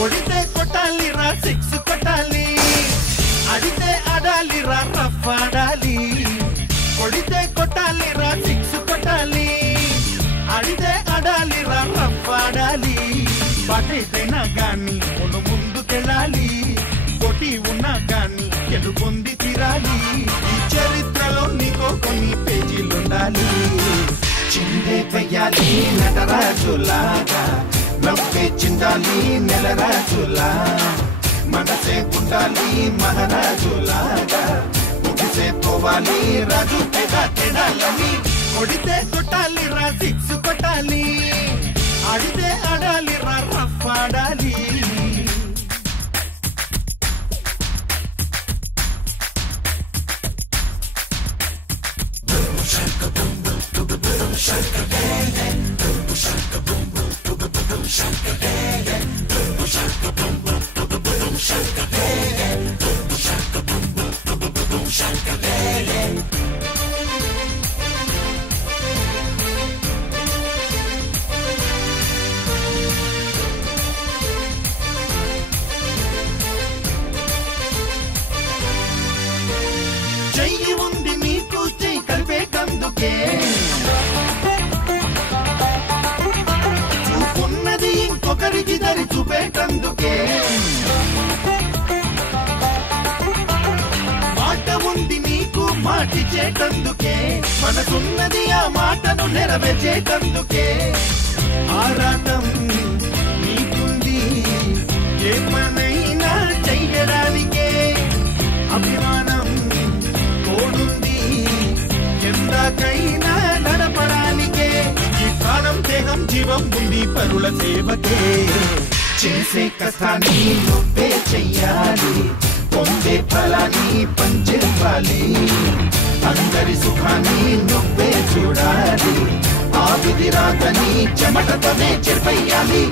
కొడితే కొట్టాలి రా సిక్స్ కొట్టాలి అడితే ఆడాలి రా రఫ్ ఆడాలి కొడితే కొట్టాలి రా సిక్స్ కొట్టాలి అడితే ఆడాలి రా రఫ్ ఆడాలి బాటైతేనా గాని కొను ముందుకెళ్ళాలి కొట్టి ఉన్నా గాని గెలుపొంది తీరాలి ఈ చరిత్రలో నీకో కొన్ని పేజీలుండాలి చిందే వెయ్యాలి నటరాజులాగా నవ్వే చిందాలి నెలరాజులా మనసే ఉండాలి మహారాజులాగా ముగిసే పోవాలి రాజు తెడాలని కొడితే కొట్టాలి రా సిక్స్ కొట్టాలి ఆడితే ఆడాలి రా రఫ్ ఆడాలి చెయ్యి ఉంది నీకు చెయ్యి కలిపేటందుకే చూపున్నది ఇంకొకరికి దరి చూపేటందుకే మాట ఉంది నీకు మాటిచ్చేటందుకే మనసున్నది ఆ మాటను నెరవేర్చేటందుకే ఆరాటం నీకుంది ఏ పనైనా చెయ్యడానికే అభిమానం తోడుంది ఎందాకైనా నడపడానికే ఈ ప్రాణం దేహం జీవం ఉంది పరుల సేవకే చేసే కష్టాన్ని నువ్వే చెయ్యాలి పొందే ఫలాన్ని పంచివ్వాలి అందరి సుఖాన్ని నువ్వే చూడాలి ఆ విధి రాతని చెమటతోనే చెరిపేయాలి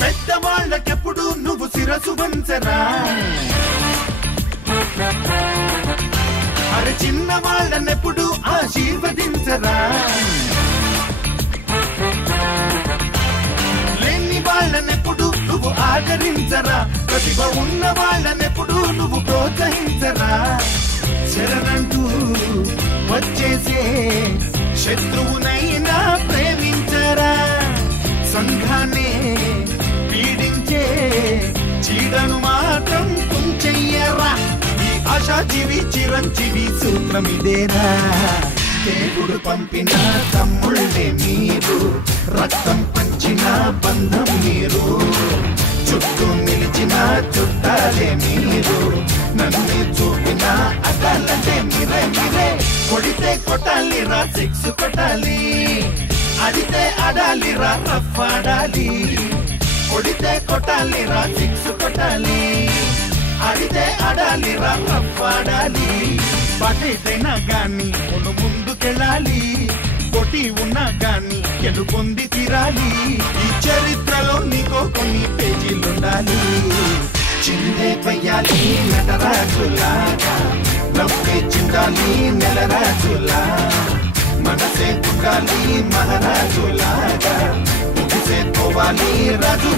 పెద్దవాళ్ళకెప్పుడు నువ్వు శిరసు వంచరా అరే చిన్న వాళ్ళనెప్పుడు ఆశీర్వదించరా లేని వాళ్ళనెప్పుడు నువ్వు ఆదరించరా ప్రతిభ ఉన్న వాళ్ళనెప్పుడు నువ్వు ప్రోత్సహించరా శరణంటూ వచ్చేసే శత్రువునైనా ప్రేమించరా సంఘాన్ని పీడించే చీడను మాత్రం కుంచెయ్యరా ఈ ఆశాజీవి చిరంజీవి సూత్రం ఇదేరా దేవుడు పంపిన తమ్ముళ్ళే మీరు రక్తం పంచిన బంధం మీరు చుట్టూ నిలిచిన చుట్టాలే మీరు నన్ను చూపిన అదాలంటే మీరే కొడితే కొట్టాలి రా సిక్స్ కొట్టాలి అడితే ఆడాలి రా రఫ్ ఆడాలి కొడితే కొట్టాలి రా సిక్స్ కొట్టాలి అడితే ఆడాలి రా రఫ్ ఆడాలి బాటైతేనా గాని కొను ముందుకెళ్ళాలి కొట్టి ఉన్నా గాని గెలుపొంది తీరాలి ఈ చరిత్రలో నీకో కొన్ని పేజీలుండాలి చిందే వెయ్యాలి నటరాజులాగా నవ్వే చిందాలి నెలరాజులా మనసే ఉండాలి మహారాజులాగా ముగిసే పోవాలి రాజు